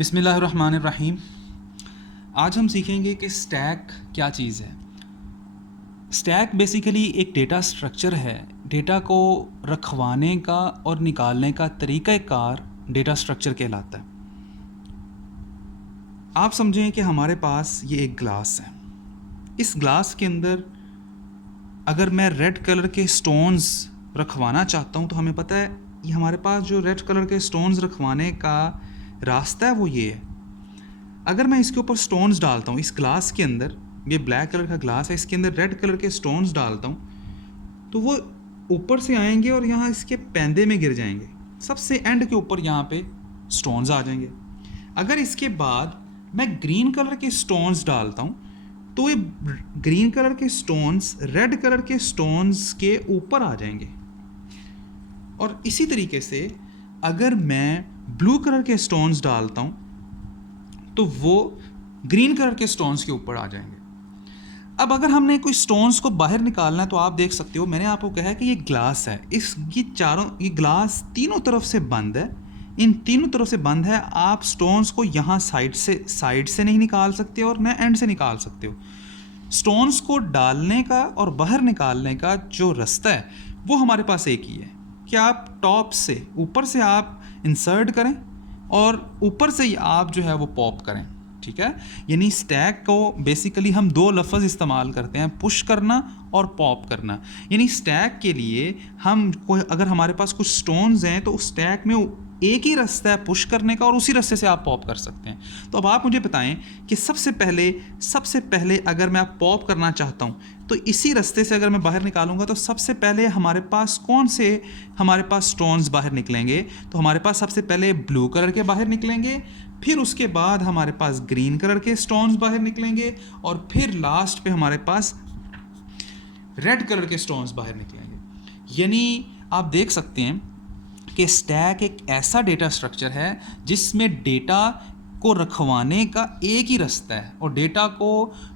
बिस्मिल्लाहिर्रहमानिर्रहीम। आज हम सीखेंगे कि स्टैक क्या चीज़ है। स्टैक बेसिकली एक डेटा स्ट्रक्चर है। डेटा को रखवाने का और निकालने का तरीक़ाकार डेटा स्ट्रक्चर कहलाता है। आप समझें कि हमारे पास ये एक ग्लास है। इस ग्लास के अंदर अगर मैं रेड कलर के स्टोन्स रखवाना चाहता हूँ तो हमें पता है ये हमारे पास जो रेड कलर के स्टोन्स रखवाने का रास्ता है वो ये है। अगर मैं इसके ऊपर स्टोन्स डालता हूँ, इस ग्लास के अंदर, ये ब्लैक कलर का ग्लास है, इसके अंदर रेड कलर के स्टोन्स डालता हूँ तो वो ऊपर से आएंगे और यहाँ इसके पैंदे में गिर जाएंगे। सबसे एंड के ऊपर यहाँ पे स्टोन्स आ जाएंगे। अगर इसके बाद मैं ग्रीन कलर के स्टोन्स डालता हूँ तो ये ग्रीन कलर के स्टोन्स रेड कलर के स्टोन्स के ऊपर आ जाएंगे। और इसी तरीके से अगर मैं ब्लू कलर के स्टोन्स डालता हूँ तो वो ग्रीन कलर के स्टोन्स के ऊपर आ जाएंगे। अब अगर हमने कोई स्टोन्स को बाहर निकालना है तो आप देख सकते हो, मैंने आपको कहा है कि ये ग्लास है, ये ग्लास तीनों तरफ से बंद है। इन तीनों तरफ से बंद है। आप स्टोन्स को यहाँ साइड से नहीं निकाल सकते और न एंड से निकाल सकते हो। स्टोन्स को डालने का और बाहर निकालने का जो रास्ता है वो हमारे पास एक ही है कि आप टॉप से, ऊपर से आप इंसर्ट करें और ऊपर से ही आप जो है वो पॉप करें। ठीक है, यानी स्टैक को बेसिकली हम दो लफ्ज़ इस्तेमाल करते हैं, पुश करना और पॉप करना। यानी स्टैक के लिए हम कोई, अगर हमारे पास कुछ स्टोन्स हैं तो उस स्टैक में एक ही रास्ता है पुश करने का और उसी रास्ते से आप पॉप कर सकते हैं। तो अब आप मुझे बताएं कि सबसे पहले अगर मैं आप पॉप करना चाहता हूं तो इसी रास्ते से अगर मैं बाहर निकालूंगा तो सबसे पहले हमारे पास हमारे पास स्टोन्स बाहर निकलेंगे। तो हमारे पास सबसे पहले ब्लू कलर के बाहर निकलेंगे, फिर उसके बाद हमारे पास ग्रीन कलर के स्टोन्स बाहर निकलेंगे और फिर लास्ट पे हमारे पास रेड कलर के स्टोन्स बाहर निकलेंगे। यानी आप देख सकते हैं कि स्टैक एक ऐसा डेटा स्ट्रक्चर है जिसमें डेटा को रखवाने का एक ही रास्ता है और डेटा को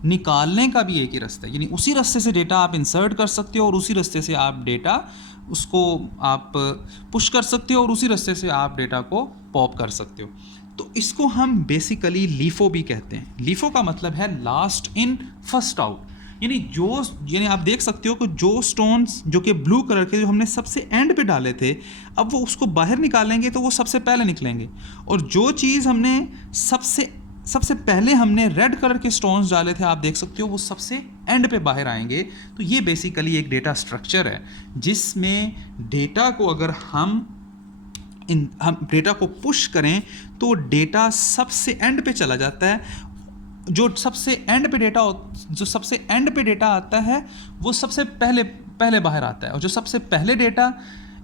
निकालने का भी एक ही रास्ता है। यानी उसी रास्ते से डेटा आप इंसर्ट कर सकते हो और उसी रास्ते से आप डेटा उसको आप पुश कर सकते हो और उसी रास्ते से आप डेटा को पॉप कर सकते हो। तो इसको हम बेसिकली लीफो भी कहते हैं। लीफो का मतलब है लास्ट इन फर्स्ट आउट। यानी आप देख सकते हो कि जो स्टोन्स जो कि ब्लू कलर के जो हमने सबसे एंड पे डाले थे, अब वो उसको बाहर निकालेंगे तो वो सबसे पहले निकलेंगे। और जो चीज़ हमने सबसे पहले हमने रेड कलर के स्टोन्स डाले थे, आप देख सकते हो वो सबसे एंड पे बाहर आएंगे। तो ये बेसिकली एक डेटा स्ट्रक्चर है जिसमें डेटा को अगर हम डेटा को पुश करें तो डेटा सबसे एंड पे चला जाता है। जो सबसे एंड पे डेटा आता है वो सबसे पहले बाहर आता है और जो सबसे पहले डेटा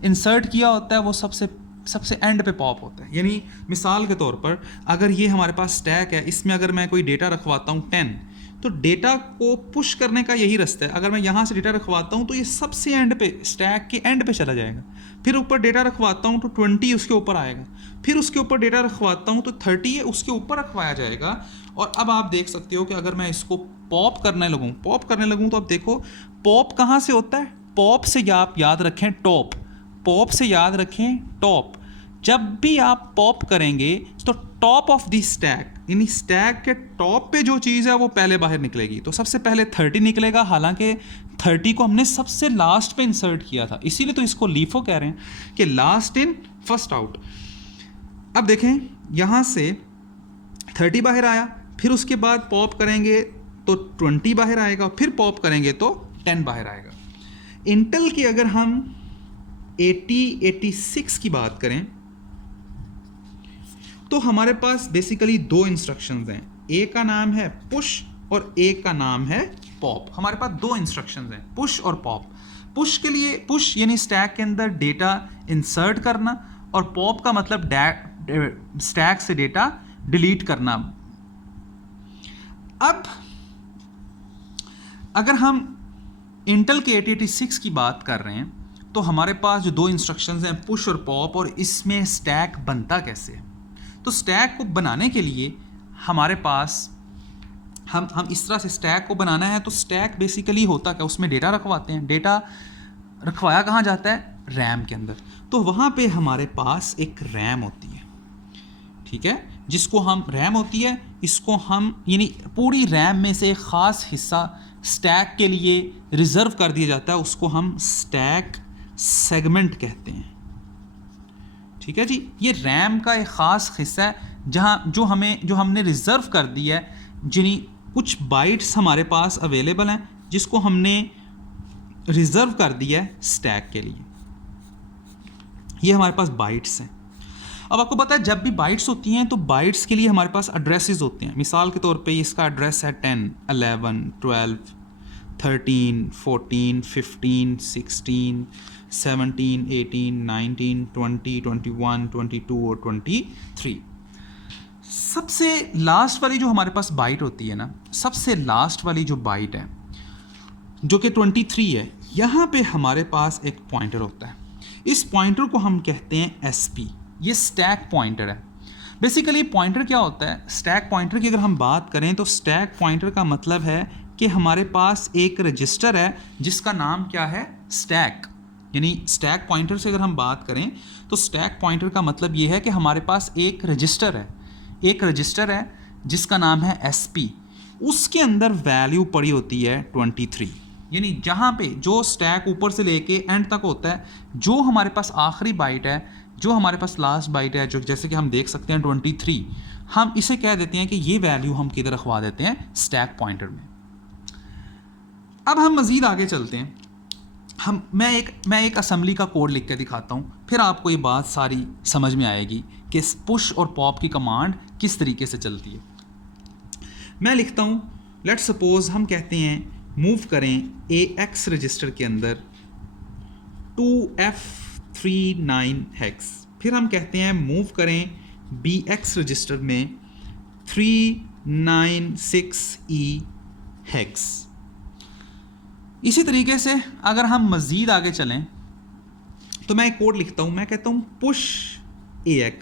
इंसर्ट किया होता है वो सबसे एंड पे पॉप होता है। यानी मिसाल के तौर पर अगर ये हमारे पास स्टैक है, इसमें अगर मैं कोई डेटा रखवाता हूँ 10, तो डेटा को पुश करने का यही रास्ता है। अगर मैं यहाँ से डेटा रखवाता हूँ तो ये सबसे एंड पे, स्टैक के एंड पे चला जाएगा। फिर ऊपर डेटा रखवाता हूँ तो 20 उसके ऊपर आएगा। फिर उसके ऊपर डेटा रखवाता हूँ तो 30 उसके ऊपर रखवाया जाएगा। और अब आप देख सकते हो कि अगर मैं इसको पॉप करने लगूँ तो अब देखो पॉप कहाँ से होता है। पॉप से आप याद रखें टॉप, पॉप से याद रखें टॉप। जब भी आप पॉप करेंगे तो टॉप ऑफ द स्टैक, यानी स्टैक के टॉप पे जो चीज़ है वो पहले बाहर निकलेगी। तो सबसे पहले 30 निकलेगा, हालांकि 30 को हमने सबसे लास्ट पे इंसर्ट किया था, इसीलिए तो इसको लीफो कह रहे हैं कि लास्ट इन फर्स्ट आउट। अब देखें यहाँ से 30 बाहर आया, फिर उसके बाद पॉप करेंगे तो 20 बाहर आएगा, फिर पॉप करेंगे तो 10 बाहर आएगा। इंटेल की अगर हम 86 की बात करें तो हमारे पास बेसिकली दो इंस्ट्रक्शंस हैं। एक का नाम है पुश और एक का नाम है पॉप। हमारे पास दो इंस्ट्रक्शंस हैं, पुश और पॉप। पुश के लिए, पुश यानी स्टैक के अंदर डेटा इंसर्ट करना और पॉप का मतलब स्टैक से डेटा डिलीट करना। अब अगर हम इंटेल के 8086 की बात कर रहे हैं तो हमारे पास जो दो इंस्ट्रक्शंस हैं पुश और पॉप, और इसमें स्टैक बनता कैसे है। तो स्टैक को बनाने के लिए हमारे पास हम इस तरह से स्टैक को बनाना है। तो स्टैक बेसिकली होता क्या, उसमें डेटा रखवाते हैं। डेटा रखवाया कहाँ जाता है, रैम के अंदर। तो वहाँ पे हमारे पास एक रैम होती है। ठीक है, जिसको हम रैम होती है, इसको हम यानी पूरी रैम में से एक ख़ास हिस्सा स्टैक के लिए रिज़र्व कर दिया जाता है, उसको हम स्टैक सेगमेंट कहते हैं। ठीक है जी, ये रैम का एक ख़ास हिस्सा है जहाँ जो हमने रिज़र्व कर दिया है, जिन्हीं कुछ बाइट्स हमारे पास अवेलेबल हैं जिसको हमने रिज़र्व कर दिया है स्टैक के लिए। ये हमारे पास बाइट्स हैं। अब आपको पता है जब भी बाइट्स होती हैं तो बाइट्स के लिए हमारे पास एड्रेसेस होते हैं। मिसाल के तौर पे इसका एड्रेस है 10, 11, 12, 13, 14, 15, 16, 17, 18, 19, 20, 21, 22 और 23। सबसे लास्ट वाली जो हमारे पास बाइट होती है ना, सबसे लास्ट वाली जो बाइट है जो कि 23 है, यहाँ पे हमारे पास एक पॉइंटर होता है। इस पॉइंटर को हम कहते हैं SP। ये स्टैक पॉइंटर है। बेसिकली पॉइंटर क्या होता है, स्टैक पॉइंटर की अगर हम बात करें तो स्टैक पॉइंटर का मतलब है कि हमारे पास एक रजिस्टर है जिसका नाम क्या है, स्टैक। यानी स्टैक पॉइंटर से अगर हम बात करें तो स्टैक पॉइंटर का मतलब ये है कि हमारे पास एक रजिस्टर है जिसका नाम है SP। उसके अंदर वैल्यू पड़ी होती है 23। यानी जहाँ पे जो स्टैक ऊपर से लेके एंड तक होता है, जो हमारे पास आखिरी बाइट है, जो हमारे पास लास्ट बाइट है, जो जैसे कि हम देख सकते हैं 23, हम इसे कह देते हैं कि ये वैल्यू हम किधर रखवा देते हैं, स्टैक पॉइंटर में। अब हम मज़ीद आगे चलते हैं। मैं एक असेंबली का कोड लिख के दिखाता हूँ, फिर आपको ये बात सारी समझ में आएगी कि पुश और पॉप की कमांड किस तरीके से चलती है। मैं लिखता हूँ, लेट्स सपोज हम कहते हैं मूव करें AX रजिस्टर के अंदर 2F39 हेक्स। फिर हम कहते हैं मूव करें BX रजिस्टर में 396E हेक्स। इसी तरीके से अगर हम मज़ीद आगे चलें तो मैं एक कोड लिखता हूँ, मैं कहता हूँ पुश AX,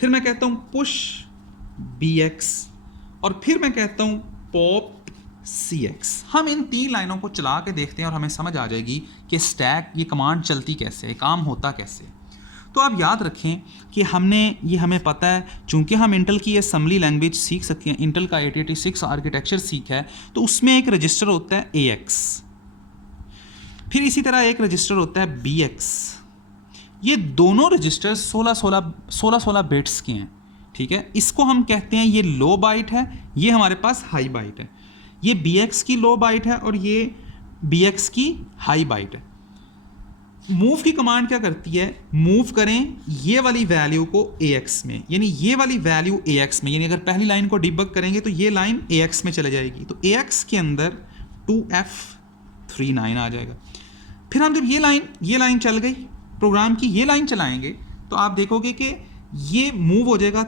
फिर मैं कहता हूँ पुश BX और फिर मैं कहता हूँ पॉप CX। हम इन 3 लाइनों को चला के देखते हैं और हमें समझ आ जाएगी कि स्टैक ये कमांड चलती कैसे है, काम होता कैसे। तो आप याद रखें कि हमें पता है, चूंकि हम इंटेल की असेंबली लैंग्वेज सीख सकते हैं, इंटेल का 8086 आर्किटेक्चर सीखा है, तो उसमें एक रजिस्टर होता है AX, फिर इसी तरह एक रजिस्टर होता है BX। ये दोनों रजिस्टर 16 बिट्स के हैं। ठीक है, इसको हम कहते हैं ये लो बाइट है, ये हमारे पास हाई बाइट है। ये BX की लो बाइट है और ये BX की हाई बाइट है। मूव की कमांड क्या करती है, मूव करें ये वाली वैल्यू को AX में, यानी ये वाली वैल्यू AX में, यानी अगर पहली लाइन को डिबग करेंगे तो ये लाइन AX में चले जाएगी, तो AX के अंदर 2F39 आ जाएगा। फिर हम जब ये लाइन चल गई प्रोग्राम की, ये लाइन चलाएंगे तो आप देखोगे कि ये मूव हो जाएगा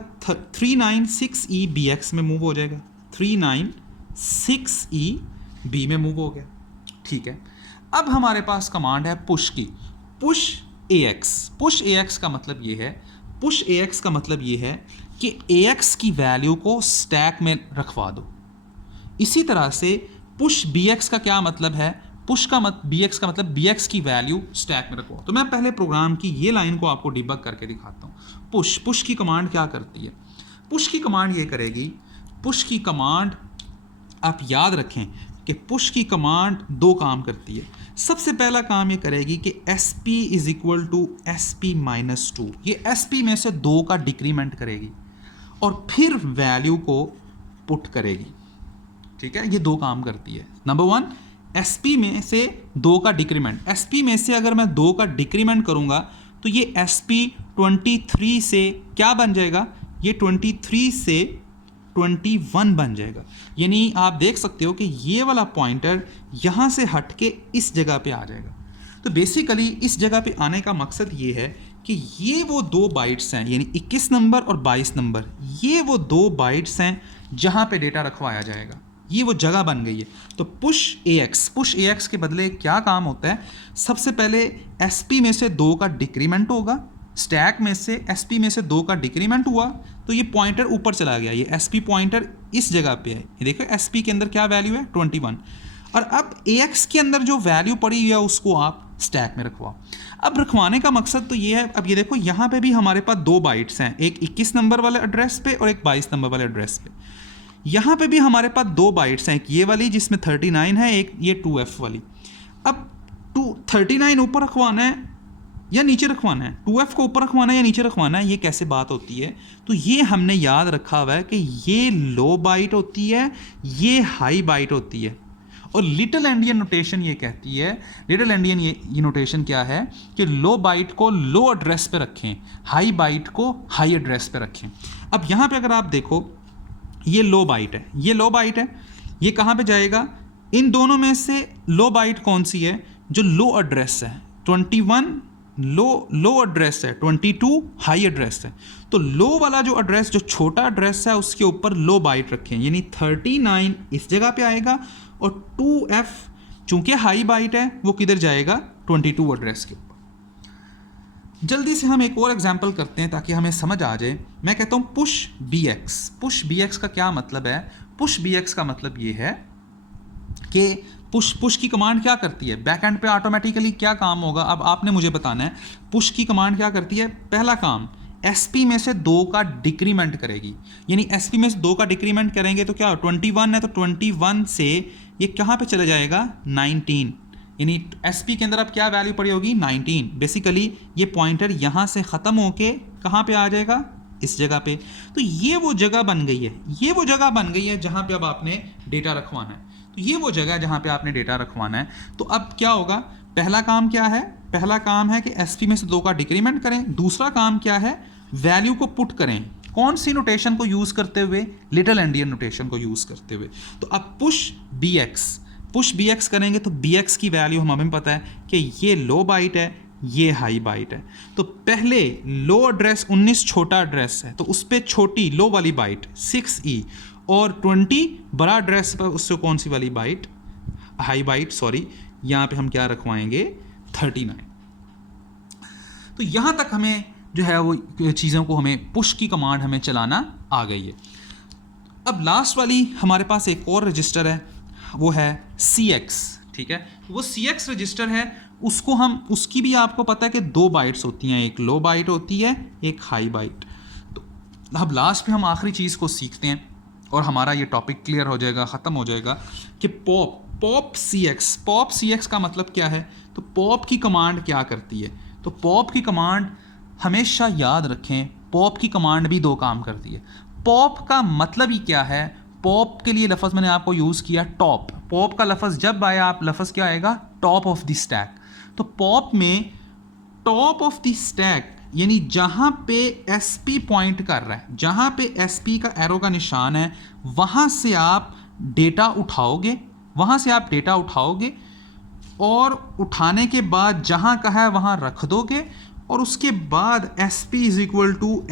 396E BX में मूव हो जाएगा, 396E B में मूव हो गया। ठीक है, अब हमारे पास कमांड है पुश की, पुश AX। पुश AX का मतलब ये है कि AX की वैल्यू को स्टैक में रखवा दो। इसी तरह से पुश BX का क्या मतलब है, BX का मतलब BX की वैल्यू स्टैक में रखवाओ। तो मैं पहले प्रोग्राम की ये लाइन को आपको डिबग करके दिखाता हूँ। पुश की कमांड क्या करती है, पुश की कमांड ये करेगी, पुश की कमांड आप याद रखें कि पुश की कमांड 2 काम करती है। सबसे पहला काम ये करेगी कि SP is equal to SP-2, ये SP में से 2 का डिक्रीमेंट करेगी और फिर वैल्यू को पुट करेगी। ठीक है, ये 2 काम करती है। नंबर 1, SP में से 2 का डिक्रीमेंट। SP में से अगर मैं 2 का डिक्रीमेंट करूंगा तो ये SP 23 से क्या बन जाएगा, ये 23 से 21 बन जाएगा। यानी आप देख सकते हो कि ये वाला पॉइंटर यहाँ से हट के इस जगह पे आ जाएगा। तो बेसिकली इस जगह पे आने का मकसद ये है कि ये वो 2 बाइट्स हैं, यानी 21 नंबर और 22 नंबर, ये वो 2 बाइट्स हैं जहाँ पे डेटा रखवाया जाएगा। ये वो जगह बन गई है। तो पुश AX के बदले क्या काम होता है, सबसे पहले SP में से 2 का डिक्रीमेंट होगा, स्टैक में से SP में से 2 का डिक्रीमेंट हुआ तो ये पॉइंटर ऊपर चला गया, ये SP पॉइंटर इस जगह पे है। ये देखो SP के अंदर क्या वैल्यू है 21, और अब AX के अंदर जो वैल्यू पड़ी हुई है उसको आप स्टैक में रखवाओ। अब रखवाने का मकसद तो ये है, अब ये देखो यहाँ पे भी हमारे पास 2 बाइट्स हैं, एक 21 नंबर वाले एड्रेस पे और एक 22 नंबर वाले एड्रेस पे। यहाँ पे भी हमारे पास 2 बाइट्स हैं, एक ये वाली जिसमें 39 है, एक ये 2F वाली। अब 39 ऊपर रखवाना है या नीचे रखवाना है, 2F को ऊपर रखवाना है या नीचे रखवाना है, ये कैसे बात होती है? तो ये हमने याद रखा हुआ है कि ये लो बाइट होती है, ये हाई बाइट होती है। और लिटिल एंडियन नोटेशन ये कहती है, लिटिल एंडियन ये नोटेशन क्या है कि लो बाइट को लो एड्रेस पे रखें, हाई बाइट को हाई एड्रेस पे रखें। अब यहाँ पे अगर आप देखो, ये लो बाइट है, ये लो बाइट है, ये कहाँ पे जाएगा? इन दोनों में से लो बाइट कौन सी है? जो लो एड्रेस है, 21 लो एड्रेस है, 22 हाई एड्रेस है। तो लो वाला जो एड्रेस, जो छोटा एड्रेस है, उसके ऊपर लो बाइट रखें, यानी 39 इस जगह पे आएगा और 2F चूंकि हाई बाइट है वो किधर जाएगा? 22 एड्रेस के ऊपर। जल्दी से हम एक और एग्जांपल करते हैं ताकि हमें समझ आ जाए। मैं कहता हूँ पुश BX। पुश BX का क्या मतलब है? पुश BX का मतलब ये है कि पुश की कमांड क्या करती है? बैक एंड पे ऑटोमेटिकली क्या काम होगा? अब आपने मुझे बताना है। पुश की कमांड क्या करती है? पहला काम, SP में से 2 का डिक्रीमेंट करेगी, यानी SP में से 2 का डिक्रीमेंट करेंगे तो क्या हो? 21 है तो 21 से ये कहाँ पे चले जाएगा? 19, यानी SP के अंदर अब क्या वैल्यू पड़ी होगी? 19। बेसिकली ये पॉइंटर यहाँ से ख़त्म होके कहाँ पे आ जाएगा? इस जगह पे। तो ये वो जगह बन गई है, ये वो जगह बन गई है जहाँ पे अब आपने डेटा रखवाना है। तो ये वो जगह जहाँ पे आपने डेटा रखवाना है। तो अब क्या होगा? पहला काम क्या है? पहला काम है कि SP में से 2 का डिक्रीमेंट करें। दूसरा काम क्या है? वैल्यू को पुट करें। कौन सी नोटेशन को यूज़ करते हुए? लिटिल एंडियन नोटेशन को यूज़ करते हुए। तो अब पुश BX करेंगे तो BX की वैल्यू हमें पता है कि ये लो बाइट है, ये हाई बाइट है। तो पहले लो एड्रेस 19 छोटा एड्रेस है तो उस पर छोटी लो वाली बाइट 6E, और 20 बड़ा एड्रेस पर उससे कौन सी वाली बाइट? High bite, sorry. यहाँ पे हम क्या रखवाएंगे? 39। तो यहाँ तक हमें जो है वो चीज़ों को, हमें पुश की कमांड हमें चलाना आ गई है। अब लास्ट वाली हमारे पास एक और रजिस्टर है, वो है CX। ठीक है, वो CX रजिस्टर है, उसकी भी आपको पता है कि 2 बाइट्स होती हैं, एक लो बाइट होती है, एक हाई बाइट। तो अब लास्ट में हम आखिरी चीज़ को सीखते हैं और हमारा ये टॉपिक क्लियर हो जाएगा, ख़त्म हो जाएगा कि पॉप CX का मतलब क्या है? तो पॉप की कमांड क्या करती है? तो पॉप की कमांड हमेशा याद रखें, पॉप की कमांड भी 2 काम करती है। पॉप का मतलब ही क्या है? पॉप के लिए लफ्ज़ मैंने आपको यूज़ किया टॉप। पॉप का लफ्ज़ जब आया, आप लफ्ज़ क्या आएगा? Top of the stack. तो पॉप में टॉप ऑफ द स्टैक यानी जहाँ पे SP पॉइंट कर रहा है, जहाँ पे SP का एरो का निशान है, वहाँ से आप डेटा उठाओगे, और उठाने के बाद जहाँ का है वहाँ रख दोगे, और उसके बाद SP =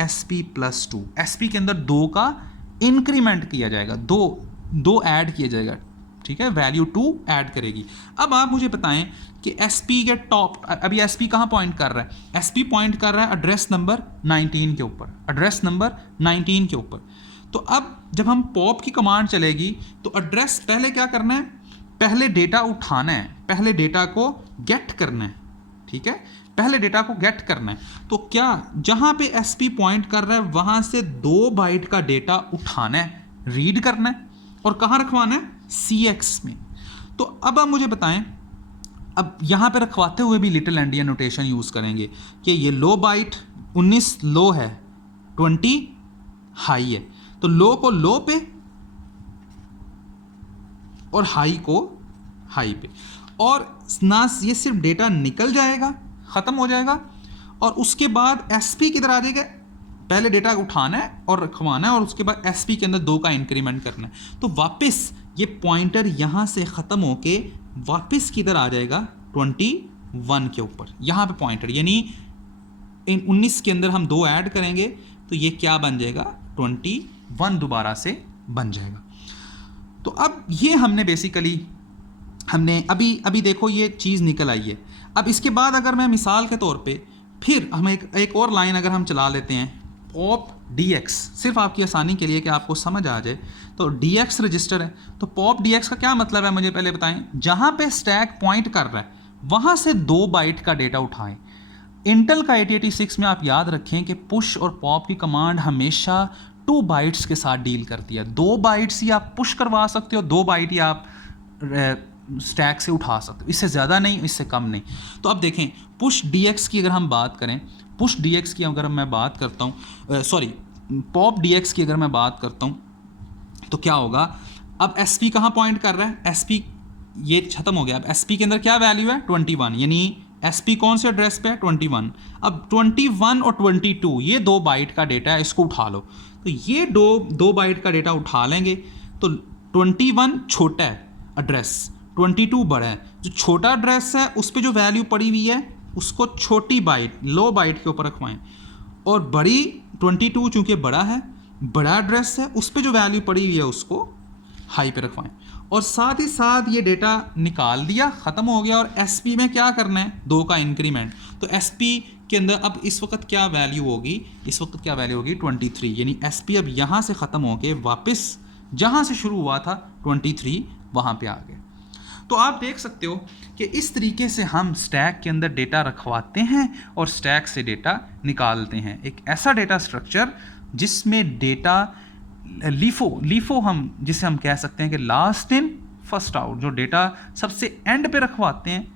SP+2। SP के अंदर 2 का इंक्रीमेंट किया जाएगा, दो ऐड किया जाएगा। ठीक है, वैल्यू 2 ऐड करेगी। अब आप मुझे बताएं कि SP के टॉप, अभी SP कहाँ पॉइंट कर रहा है? SP पॉइंट कर रहा है एड्रेस नंबर 19 के ऊपर, तो अब जब हम पॉप की कमांड चलेगी तो एड्रेस पहले क्या करना है? पहले डेटा उठाना है, पहले डेटा को गेट करना है। ठीक है, पहले डेटा को गेट करना है। तो क्या जहाँ पे SP पॉइंट कर रहा है वहाँ से 2 बाइट का डेटा उठाना है, रीड करना है, और कहाँ रखवाना है? CX में। तो अब आप मुझे बताएं, अब यहाँ पे रखवाते हुए भी लिटिल एंडियन नोटेशन यूज़ करेंगे कि ये लो बाइट 19 लो है, 20 हाई है। तो लो को लो पे और हाई को हाई पे, और ना ये सिर्फ डेटा निकल जाएगा, ख़त्म हो जाएगा, और उसके बाद SP किधर आ जाएगा? पहले डेटा उठाना है और रखवाना है, और उसके बाद SP के अंदर 2 का इंक्रीमेंट करना है। तो वापस ये पॉइंटर यहाँ से ख़त्म होके वापस किधर आ जाएगा? 21 के ऊपर, यहाँ पे पॉइंटर, यानी इन 19 के अंदर हम 2 ऐड करेंगे तो ये क्या बन जाएगा? 21 दोबारा से बन जाएगा। तो अब ये हमने बेसिकली अभी देखो ये चीज़ निकल आई है। अब इसके बाद अगर मैं मिसाल के तौर पे फिर हम एक और लाइन अगर हम चला लेते हैं, पॉप DX, सिर्फ आपकी आसानी के लिए कि आपको समझ आ जाए, तो DX रजिस्टर है। तो पॉप DX का क्या मतलब है मुझे पहले बताएं। जहाँ पे स्टैक पॉइंट कर रहा है वहाँ से 2 बाइट का डेटा उठाएं। इंटेल का 8086 में आप याद रखें कि पुश और पॉप की कमांड हमेशा 2 बाइट्स के साथ डील करती है। 2 बाइट्स ही आप पुश करवा सकते हो, 2 बाइट ही आप स्टैक से उठा सकते हो, इससे ज़्यादा नहीं, इससे कम नहीं। तो अब देखें पुश DX की अगर हम बात करें, पुश DX की अगर मैं बात करता हूँ, सॉरी पॉप DX की अगर मैं बात करता हूँ, तो क्या होगा, अब SP कहाँ पॉइंट कर रहा है, SP ये ख़त्म हो गया। अब SP के अंदर क्या वैल्यू है 21, यानी SP कौन से एड्रेस पे है 21। अब 21 और 22 ये 2 बाइट का डेटा है, इसको उठा लो। तो ये दो बाइट का डेटा उठा लेंगे तो 21 छोटा है एड्रेस, 22 बड़ा है। जो छोटा एड्रेस है उस पर जो वैल्यू पड़ी हुई है उसको छोटी बाइट लो बाइट के ऊपर रखवाएं, और बड़ी 22 चूँकि बड़ा है, बड़ा एड्रेस है, उस पर जो वैल्यू पड़ी हुई है उसको हाई पे रखवाएं। और साथ ही साथ ये डेटा निकाल दिया, ख़त्म हो गया। और SP में क्या करना है 2 का इंक्रीमेंट, तो SP के अंदर अब इस वक्त क्या वैल्यू होगी, इस वक्त क्या वैल्यू होगी 23, यानी SP अब यहाँ से ख़त्म होके वापस जहाँ से शुरू हुआ था 23 वहाँ पे आ गए। तो आप देख सकते हो कि इस तरीके से हम स्टैक के अंदर डेटा रखवाते हैं और स्टैक से डेटा निकालते हैं। एक ऐसा डेटा स्ट्रक्चर जिसमें डेटा लीफो हम जिसे हम कह सकते हैं कि लास्ट इन फर्स्ट आउट, जो डेटा सबसे एंड पे रखवाते हैं।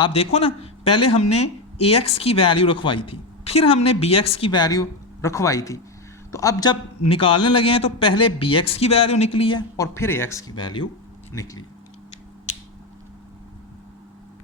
आप देखो ना, पहले हमने AX की वैल्यू रखवाई थी, फिर हमने BX की वैल्यू रखवाई थी। तो अब जब निकालने लगे हैं तो पहले BX की वैल्यू निकली है और फिर AX की वैल्यू निकली।